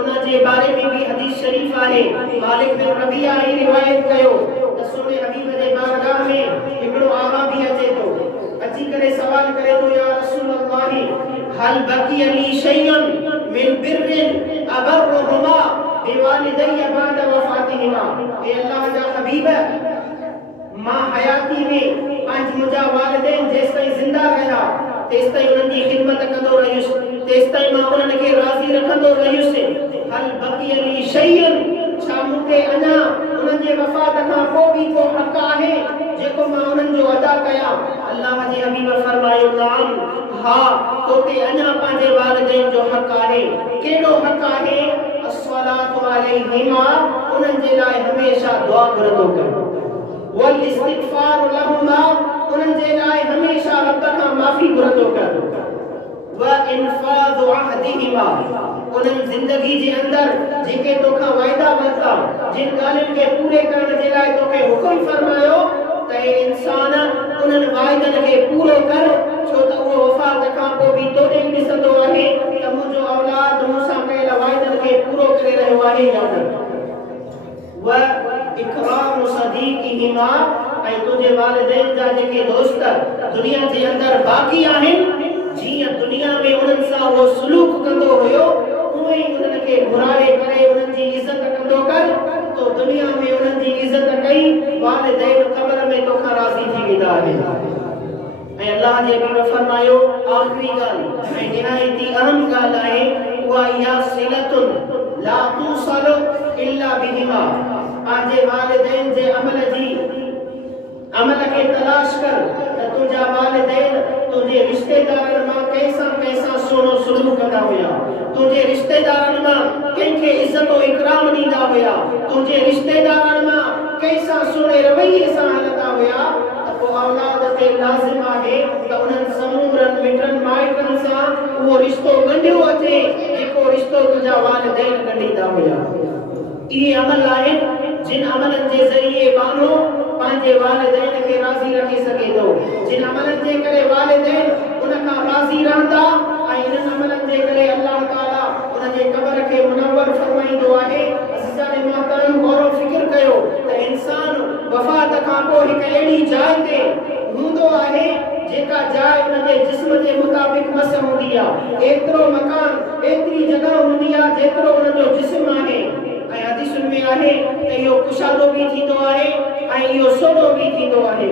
उन जे बारे में भी हदीस शरीफ आहे। मालिक बिन रबिया ही रिवायत कयो त सोने हबीब जे बारगाह में हिकिड़ो आराबी अचे तो अची करे सवाल करे तो या रसूल अल्लाह हल बकी अली शैयन मिन बिर्रिन अबर्रुहुमा बिवालिदैया बाद वफातिहिमा। ए अल्लाह जा हबीब मां हयाती में पंहिंज मुंहिंजा वालिदैन जेसिताईं ज़िंदा रहिया तेसिताईं उन्हनि जी ख़िदमत कंदो रहियुसि तेसिताईं मां उन्हनि खे राज़ी रखंदो रहियुसि। हल बकी अली शैयन छा मूंखे अञा उन्हनि जे वफ़ात खां पोइ बि को हक़ आहे जेको मां उन्हनि जो अदा कयां। अल्लाह जे हबीब फरमायो नाम हा तोते अञा पंहिंजे वालिदैन जो हक़ आहे। कहिड़ो हक़ आहे? अस्सलातु अलैहिमा उन्हनि जे लाइ हमेशा दुआ घुरंदो कर वल इस्तिग़फार लहुमा उन्हनि जे लाइ हमेशा रब खां माफ़ी घुरंदो कर व इनफाज़ अहदिहिमा उन्हनि ज़िंदगी जे अंदरि जेके तोखां वाइदा वरिता जिन ॻाल्हियुनि खे पूरे करण जे लाइ तोखे हुकुम फरमायो त ए इंसान उन्हनि वाइदनि खे पूरो कर छो त उहो वफ़ात खां पोइ बि तोॾे ॾिसंदो आहे त मुंहिंजो औलाद मूंसां कयल वाइदनि खे पूरो करे रहियो आहे या न। व इकराम सदीक़िहिमा ऐं तुंहिंजे वालिदैन जा जेके दोस्त दुनिया जे अंदरि बाक़ी आहिनि जीअं दुनिया में उन्हनि सां उहो सुलूक कंदो हुयो उहे ई उन्हनि खे घुराए करे उन्हनि जी इज़त कंदो कर तो दुनिया में उन्हनि जी इज़त कई वालिदैन क़ब्र में तोखां राज़ी थी वेंदा आहिनि। ऐं अल्लाह जे हबीब फरमायो आख़िरी ॻाल्हि ऐं निहायती अहम ॻाल्हि आहे उहा इहा सिलतुन ला तुसलु इल्ला बिहिमा पंहिंजे वालिदैन जे अमल खे तलाश कर त तुंहिंजा वालिदैन तुंहिंजे रिश्तेदारनि मां कंहिंसां सुहिणो सुलूक कंदा हुया तुंहिंजे रिश्तेदारनि मां कंहिंखे इज़त और इकराम ॾींदा हुया तुंहिंजे रिश्तेदारनि मां कंहिंसां सुहिणे रवैये सां हलंदा हुया त पोइ औलाद ते लाज़िम आहे त उन्हनि समूरनि मिटनि माइटनि सां उहो रिश्तो ॻंढियो अचे जेको रिश्तो तुंहिंजा वालिदैन ॻंढींदा हुया। इहे अमल आहिनि जिन अमलनि जे ज़रिए माण्हू पंहिंजे वालिदैन खे राज़ी रखी सघे थो जिन अमलनि जे करे वालिदैन उन खां राज़ी रहंदा ऐं इन अमलनि जे करे अल्लाह ताला उन जे क़ब्र खे मुनव्वर फरमाईंदो आहे। अज़ीज़ान मोहतरम गौर फ़िक्र कयो त इंसान वफ़ात खां पोइ हिकु अहिड़ी जाइ ते हूंदो आहे जेका जाइ उन जे जिस्म जे मुताबिक़ मस हूंदी आहे एतिरो मकान एतिरी जॻह हूंदी आहे जेतिरो उन जो जिस्म आहे ऐं हदीसुनि में आहे त इहो कुशादो बि थींदो आहे ऐं इहो सोडो बि थींदो आहे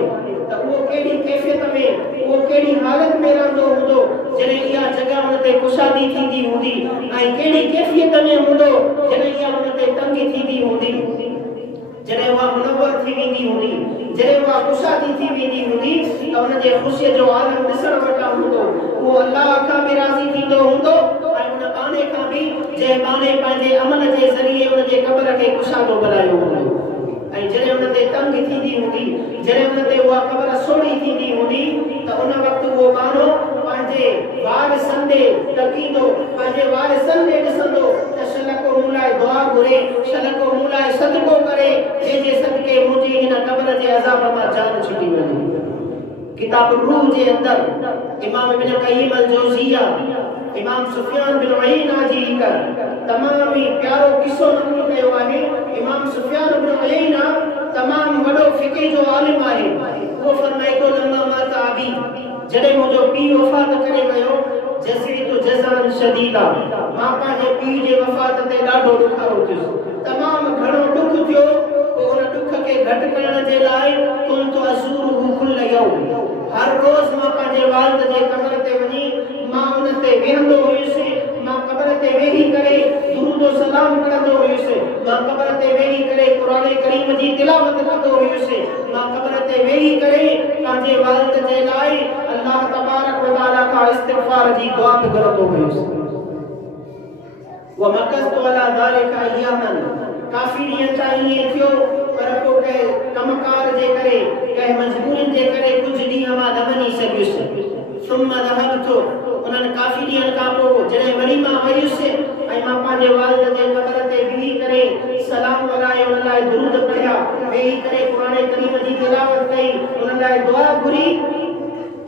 त उहो कहिड़ी कैफ़ियत में उहो कहिड़ी हालत में रहंदो हूंदो जॾहिं इहा जॻह उन ते कुशादी थींदी हूंदी ऐं कहिड़ी कैफ़ियत में हूंदो जॾहिं इहा उन ते तंगी थींदी हूंदी जॾहिं उहा मुनव्वर थी वेंदी हूंदी जॾहिं उहा कुशादी थी वेंदी हूंदी त उन जे ख़ुशीअ जो आलम ॾिसण वटा हूंदो उहो अल्लाह खां बि राज़ी थींदो हूंदो ऐं उन बाने खां बि जंहिं बाने पंहिंजे अमल जे ज़रिए उन जे क़ब्र खे कुशादो बनायो हूंदो ऐं जॾहिं उन ते तंग थींदी हूंदी जॾहिं उन ते उहा क़ब्र सोढ़ी थींदी हूंदी त त उन वक्त वो मानो पंहिंजे वार संदे तकीदो पंहिंजे वार संदे ॾिसंदो त शलको मूं लाइ दुआ घुरे शलको मूं लाइ सदको करे जंहिंजे सदके मुंहिंजी हिन क़ब्र जे अज़ाब मां जान छुटी वञे। किताब रूह जे अंदर इमाम इब्न क़य्यिम अल-जौज़िया इमाम सुफियान बिन उयैना जी हिक तमाम ही प्यारो किस्सो नक़ल कयो आहे। इमाम सुफियान बिन उयैना तमाम वॾो फ़िक़ह जो आलिम आहे। वो फरमाए थो लम्मा मात अबी जॾहिं मुंहिंजो पीउ वफ़ात करे वियो जज़ीतु जज़ान शदीदा मां पंहिंजे पीउ जे वफ़ात ते ॾाढो ॾुखारो थियुसि तमाम घणो ॾुख थियो। पोइ उन ॾुख खे घटि करण जे लाइ कुंतु अज़ूरुहु कुल्ल यौम हर रोज़ मां पंहिंजे वालिद जे क़ब्र ते वञी मां उन ते वेहंदो हुयुसि। मां क़ब्र ते वेही करे दुरूद ओ सलाम करंदो हुयुसि। मां क़ब्र ते वेही करे क़ुरान करीम जी तिलावत कंदो हुयुसि। मां क़ब्र ते वेही करे पंहिंजे वालिद जे लाइ अल्लाह तबारक व तआला खां इस्तिग़फार जी दुआ बि करंदो हुयुसि। वमकस्तु अला ज़ालिका अय्यामन काफ़ी ॾींहं ताईं ईअं थियो पर पोइ कंहिं कमकार जे करे कंहिं मजबूरियुनि जे करे कुझु ॾींहं मां न वञी सघियुसि। सुम्मा ज़हबतु उन्हनि काफ़ी ॾींहंनि खां पोइ जॾहिं वरी मां वयुसि ऐं मां पंहिंजे वालिद जे क़ब्र ते बीही करे सलाम वराए उन लाइ दुरूद पढ़िया वेही करे क़ुरान करीम जी तिलावत कई उन लाइ दुआ घुरी।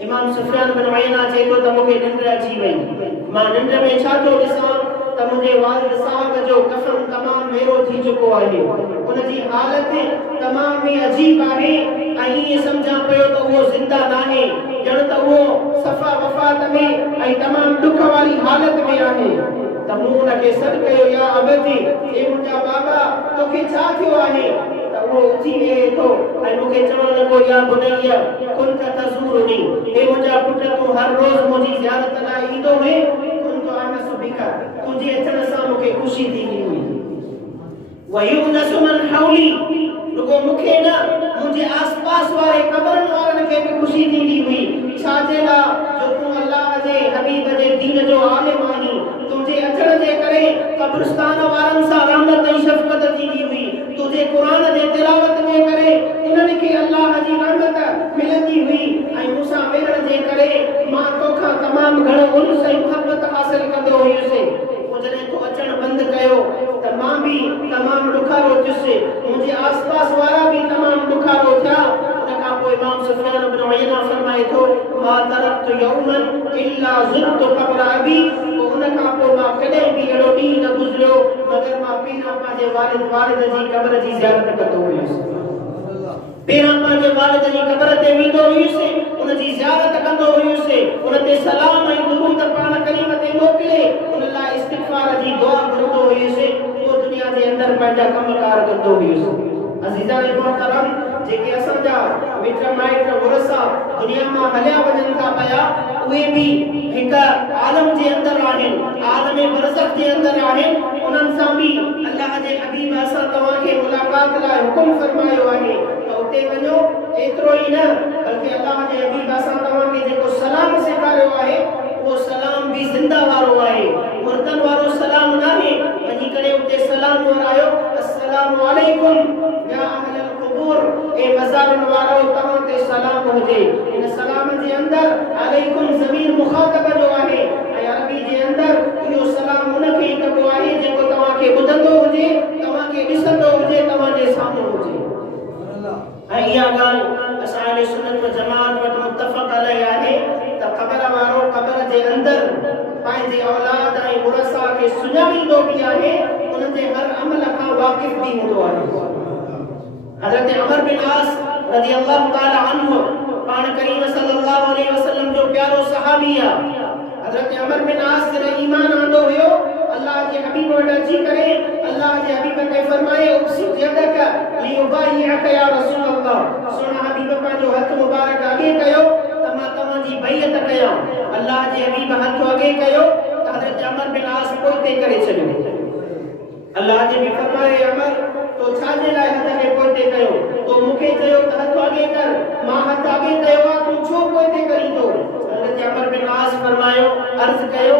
इमाम सुफियान बिन उयैना चए थो त मूंखे निंड अची वई। मां निंड में छा थो ॾिसां त मुंहिंजे वालिद साहब जो कफ़न तमामु मेरो थी चुको आहे। उनजी हालत तमामु ई अजीब आहे ऐं ईअं सम्झां पियो त उहो ज़िंदा नाहे ॼण त उहो सफ़ा वफ़ात में ऐं तमामु ॾुख वारी हालत में आहे। त मूं उनखे सॾु कयो या अबती हे मुंहिंजा बाबा तोखे छा थियो आहे? त उहो उथी वेहे थो ऐं मूंखे चवणु लॻो या बुनैया कुंत तज़ूरुनी हे मुंहिंजा पुट तूं हर रोज़ मुंहिंजी ज़ियारत लाइ ईंदो हुए कुंत अनसु बिका तुंहिंजे अचण सां मूंखे ख़ुशी थींदी हुई। वयुनसु मन हौली रुगो मूंखे न मुंहिंजे आसपास वारे क़ब्रनि वारनि खे बि ख़ुशी थींदी हुई। छाजे लाइ जो तूं अल्लाह जे हबीब जे दीन जो आलिम आहीं। तुंहिंजे अचण जे करे क़ब्रिस्तान वारनि सां रहमत ऐं शफ़क़त थींदी हुई। तुंहिंजे क़ुरान जे तिलावत जे करे उन्हनि खे अल्लाह जी रहमत मिलंदी हुई ऐं मूंसां मिलण जे करे मां तोखां तमामु घणो उन्स ऐं मुहबत हासिल कंदो हुयुसि। जॾहिं तूं अचणु बंदि कयो त मां बि तमामु ॾुखारो थियुसि मुंहिंजे आसपास वारा बि तमामु ॾुखारो थिया। उन खां पोइ इमाम सुफियान बिन उयैना फरमाए थो मां तरक़्तु यौमन इल्ला ज़ुरतु क़ब्र अबी उन खां पोइ मां कॾहिं बि अहिड़ो ॾींहुं न गुज़रियो मगर मां पहिरां पंहिंजे वालिद जी क़ब्र जी ज़ियारत कंदो हुयुसि। पहिरां पंहिंजे वालिद जी क़ब्र ते वेंदो हुयुसि उन जी ज़ियारत कंदो हुयुसि उन ते सलाम ऐं दुरूद पाण करीम ते मोकिले उन लाइ इस्तिग़फार जी दुआ घुरंदो हुयुसि। उहो दुनिया जे अंदरि पंहिंजा कमकार कंदो हुयुसि। अज़ीज़ान मोहतरम जेके असांजा मिट माइट वरसा दुनिया मां हलिया वञनि था पिया उहे बि हिक आलम जे अंदरि आहिनि आलम बरज़ख जे अंदरि आहिनि। उन्हनि सां बि अल्लाह जे हबीब असां तव्हांखे मुलाक़ात लाइ हुकुम फरमायो आहे त उते वञो। एतिरो ई न बल्कि अल्लाह जे हबीब असां तव्हांखे जेको सलाम सेखारियो आहे उहो सलाम बि ज़िंदा वारो आहे मुर्दन वारो सलाम न आहे। वञी करे उते सलाम वरायो अस्सलामु अलैकुम या अहलल क़ुबूर ए मज़ारनि वारो तव्हां ते सलाम हुजे। इन सलाम जे अंदरि अलैकुम ज़मीर मुखातब जो आहे ऐं अरबी जे अंदरि इहो सलाम उनखे ई कबो आहे जेको तव्हांखे ॿुधंदो हुजे तव्हांखे ॾिसंदो हुजे तव्हांजे साम्हूं हुजे। ऐं इहा ॻाल्हि असां अहले सुन्नत व जमात वटि मुतफ़क़ अलैहि आहे त क़ब्र वारो क़ब्र जे अंदरि पंहिंजे औलाद ऐं वरसा खे सुञाणींदो बि आहे उन जे हर अमल खां वाक़िफ़ बि हूंदो आहे। हज़रत अमर बिन आस रज़ी अल्लाह ताला अन्हु पाण करीम सल्लल्लाहु अलैहि वसल्लम जो प्यारो सहाबी आहे। हज़रत अमर बिन आस जॾहिं ईमान आंदो हुयो अल्लाह जे हबीब वटि अची करे अल्लाह जे हबीब खे फरमाए उबसुत यदक लियुबाइअक या रसूल अल्लाह सुन हबीब पंहिंजो हथ मुबारक अॻे कयो त मां तव्हांजी बैअत कयां। अल्लाह जे हबीब हथ अॻे कयो त हज़रत अमर बिन आस पोइते करे छॾियो। अल्लाह जे हबीब फरमाए अमर तो छाजे लाइ हथ खे पोइते कयो तो मूंखे चयो त हथ अॻे कर मां हथ अॻे कयो आहे तूं छो पोइते करींदो। हज़रत अमर बिन आस फरमायो अर्ज़ कयो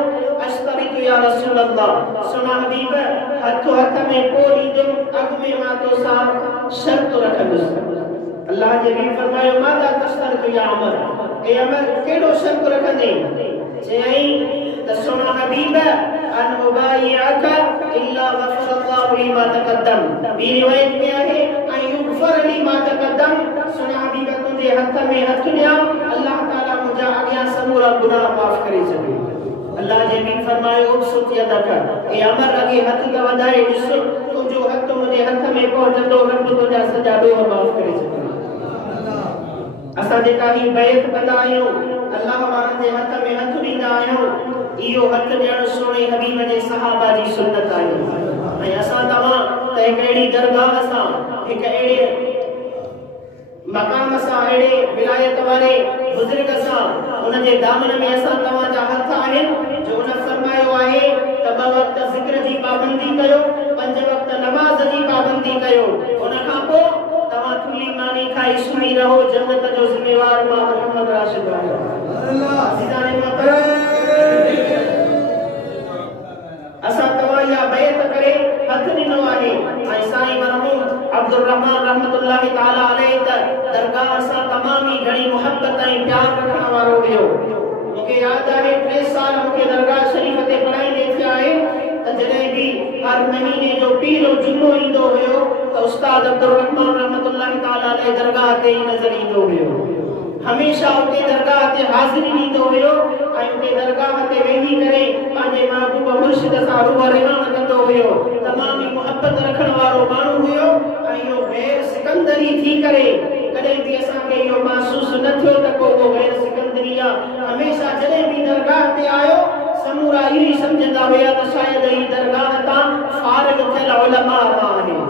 अश्तरितु या रसूल अल्लाह सुना हबीब हथ में पो ॾींदुमि अॻ में मां तोसां शर्त रखंदुसि। अल्लाह जे हबीब फरमायो मादा तश्तरितु या अमर ए अमर केड़ो शुक्र कंदे चई त सुना हबीब अन मुबायिअक इल्ला गफरल्लाहु लिमा तक़द्दम बी रिवायत में है अन युगफर लिमा तक़द्दम सुना हबीब तुझे हथ में हथ लिया अल्लाह ताला मुझे अगिया समूरा गुनाह माफ करे सके अल्लाह जे भी फरमायो उबसुत यदक ए अमर अगे हथ का वधाए ॾिस तुझो हथ मुझे हथ में पहुंचंदो रब तुझा सजा ॾोह माफ करे सके असा जेका ही बैत कंदा आहियूं अल्लाह वारन जे हथ में हथ ॾींदा आहियूं इहो हथ ॾियण सोने हबीब जे सहाबा जी सुन्नत आहे ऐं असां तव्हां त हिक अहिड़ी दरगाह सां हिक अहिड़े मकाम सां अहिड़े विलायत वारे बुजुर्ग सां उन जे दामन में असां तव्हां जा हथ आहिनि जो उन फरमायो आहे त ॿ वक्त ज़िक्र जी पाबंदी कयो 5 वक्त नमाज जी पाबंदी कयो उन खां पोइ तव्हां थुली मानी खाई सुम्ही रहो जन्नत जो ज़िम्मेवार मां मोहम्मद राशिद आहियां अल्लाह अज़ीज़ान मोहतरम असा तव्हां या बैत करे हथ ॾिनो आहे ऐं साईं मरहूम अब्दुल रहमान रहमतुल्लाहि ताला अलैहि त दरगाह सां तमामी घणी मोहब्बत ऐं प्यार रखण वारो हुयो मूंखे यादि आहे 3 साल मूंखे दरगाह शरीफ ते पढ़ाईंदे थिया आहे त जॾहिं बि हर महीने जो पीरो जुमो ईंदो हुयो त उस्ताद अब्दुल रहमान रहमतुल्लाहि ताला अलैहि दरगाह ते ई नज़र ईंदो हुयो हमेशा उते दरगाह ते हाज़िरी ॾींदो हुयो ऐं उते दरगाह ते वेही करे पंहिंजे महबूब मुर्शिद सां रूह रिहान कंदो हुयो तमामी मोहब्बत रखण वारो माण्हू हुयो ऐं इहो गैर सिकंदरी थी करे कॾहिं बि असांखे इहो महसूस न थियो त को गैर सिकंदरी आहे हमेशा जॾहिं बि दरगाह ते आयो समूरा इहो ई सम्झंदा हुया त शायदि ही दरगाह तां फारिग थियल उलमा आहे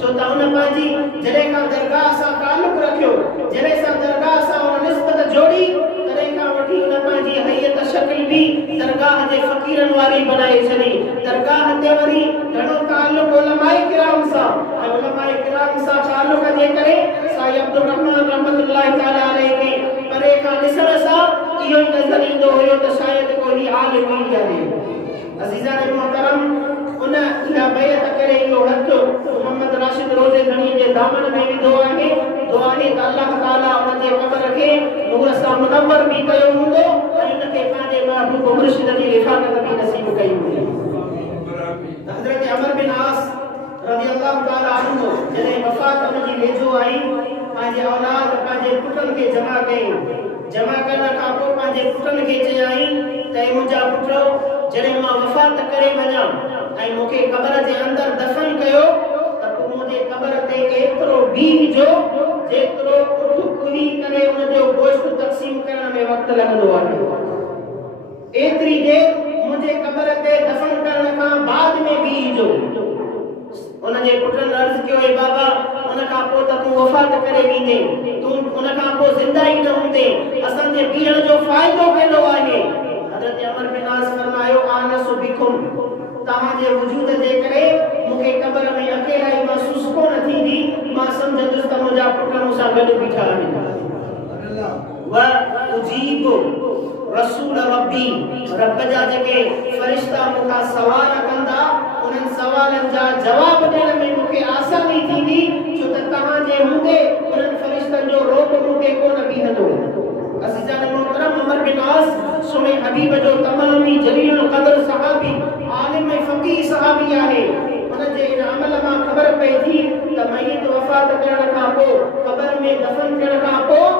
छो त उन पंहिंजी जॾहिं खां दरगाह सां तालुक रखियो जॾहिं सां दरगाह सां उन निस्बत जोड़ी तॾहिं खां वठी उन पंहिंजी हैयत शक्ल बि दरगाह जे फ़क़ीरनि वारी बनाए छॾी दरगाह ते वरी घणो तालुक उलमाए किराम सां ऐं उलमाए किराम सां तालुक जे करे साईं अब्दुल रहमान रहमतुल्लाहि ताला अलैहि खे परे खां ॾिसण सां इहो ई नज़र ईंदो हुयो त शायदि कोई आलिम ई आहे अज़ीज़ान मोहतरम उन इहा बैत करे इहो हथ मोहम्मद राशिद रोज़े धणी जे दामन में विधो आहे दुआ आहे त अल्लाह ताला उन जे क़ब्र खे नूर सां मुनव्वर बि कयो हूंदो ऐं उन खे पंहिंजे महबूब मुर्शिद जी रिफ़ाक़त बि नसीब कई हूंदी हज़रत अमर बिन आस रज़ी अल्लाह ताला अन्हु जॾहिं वफ़ात उन जी वेझो आई पंहिंजे औलाद पंहिंजे पुटनि खे जमा कई जमा करण खां पोइ पंहिंजे पुटनि खे चयाईं त मुंहिंजा पुट जॾहिं मां वफ़ात करे वञा ऐं मूंखे क़ब्र जे अंदर दफ़न कयो त तूं मुंहिंजे क़ब्र ते एतिरो बीहजो जेतिरो उठ कुली करे उन जो गोश्त तक़सीम करण में वक़्तु लॻंदो आहे एतिरी देर मुंहिंजे क़ब्र ते दफ़न करण खां बाद में बीहजो उन जे पुटनि अर्ज़ कयो ए बाबा उन खां पोइ त तूं वफ़ात करे वेंदे तूं उन खां पोइ ज़िंदा ई न हूंदे असांजे बीहण जो फ़ाइदो कहिड़ो आहे हज़रत अमर बिन आस फरमायो आनस बिकुम तव्हांजे वजूद जे करे मूंखे क़ब्र में अकेलाई महसूस कोन थींदी मां सम्झंदुसि त मुंहिंजा पुट मूंसां गॾु बीठा आहिनि व उजीब रसूल रब्बी रब जा जेके फ़रिश्ता मूंखां सवाल कंदा उन्हनि सवालनि जा जवाब ॾियण में मूंखे आसानी थींदी छो त तव्हांजे हूंदे उन्हनि फ़रिश्तनि जो रोब मूंखे कोन बीहंदो अज़ीज़ान मोहतरम अमर बिन आस सुमे हबीब जो तमामी जलील क़दर सहाबी आलिम फ़क़ीह सहाबी आहे उन जे इन अमल मां ख़बर पई थी त मयत वफ़ात करण खां पोइ क़ब्र में दफ़न करण खां पोइ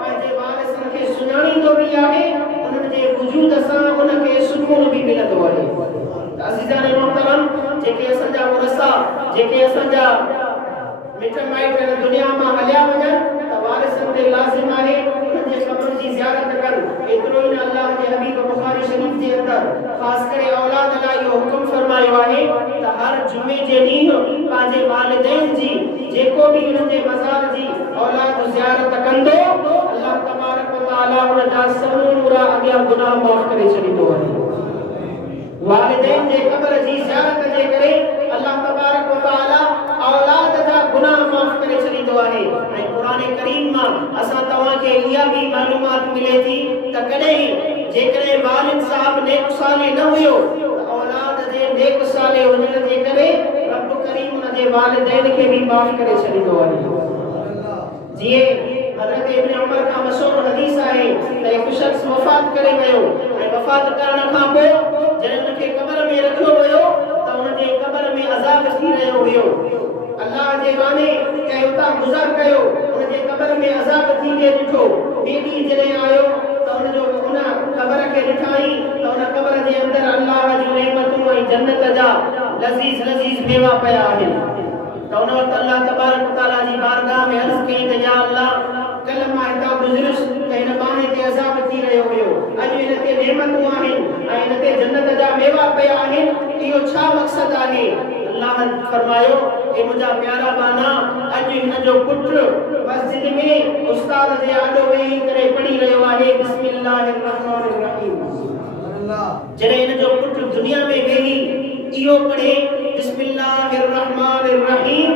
पंहिंजे वारिसनि खे सुञाणींदो बि आहे उन्हनि जे वजूद सां उनखे सुकून बि मिलंदो आहे अज़ीज़ान मोहतरम जेके असांजा वरसा जेके असांजा मिट माइट दुनिया मां हलिया वञनि त वारिसनि ते लाज़िम आहे उन्हनि जे क़ब्र जी ज़ियारत कनि एतिरो ई न अल्लाह जे हबीब बुखारी शरीफ़ जे अंदर ख़ासि करे औलाद लाइ इहो हुकुम फरमायो आहे त हर जुमे जे ॾींहुं पंहिंजे वालिदैन जी जेको बि उन्हनि जे मज़ार जी औलाद ज़ियारत कंदो अल्लाह तबारक व तआला उन जा समूरा अॻियां गुनाह माफ़ करे छॾींदो आहे वालिदैन जे क़ब्र जी ज़ियारत जे करे अल्लाह तबारक व तआला औलाद जा गुनाह माफ़ करे छॾींदो आहे ऐं क़ुरान करीम मां असां तव्हांखे इहा बि मालूमात मिले थी त कॾहिं जेकॾहिं वालिद साहब नेक साले न हुयो त औलाद जे नेक साले हुजण जे करे रब करीम उन जे वालिदैन खे बि माफ़ करे छॾींदो आहे जीअं हज़रत इब्न उमर का मशहूर हदीस आहे त एक शख्स वफ़ात करे वियो ऐं वफ़ात करण खां पोइ जॾहिं उनखे कब्र में रखियो वियो त उनजे कब्र में अज़ाब थी रहियो हुयो। अल्लाह जे वाने कंहिं उतां गुज़र कयो, उनजे कब्र में अज़ाब थींदे ॾिठो। ॿिए ॾींहुं जॾहिं आयो त उनजो उन कब्र खे ॾिठाई त उन कब्र जे अंदरि अल्लाह जूं नेमतूं ऐं जन्नत जा लज़ीज़ लज़ीज़ मेवा पिया आहिनि। त उन वक़्तु अल्लाह तबारक व तआला जी बारगाह में अर्ज़ कई त या अल्लाह कल्ह मां हितां गुज़रियुसि त हिन बाने ते अज़ाब थी रहियो हुयो, अॼु हिन ते नेमतूं आहिनि ऐं हिन ते जन्नत जा मेवा पिया आहिनि, इहो छा मक़सदु आहे? अल्लाह फरमायो ए मुंहिंजा प्यारा बाना, अॼु हिन जो पुटु मस्जिद में उस्ताद जे आॾो वेही करे पढ़ी रहियो आहे बिस्मिल्लाहिर्रहमानिर्रहीम। जॾहिं हिन जो पुटु दुनिया में वेही इहो पढ़े बिस्मिल्लाहिर्रहमानिर्रहीम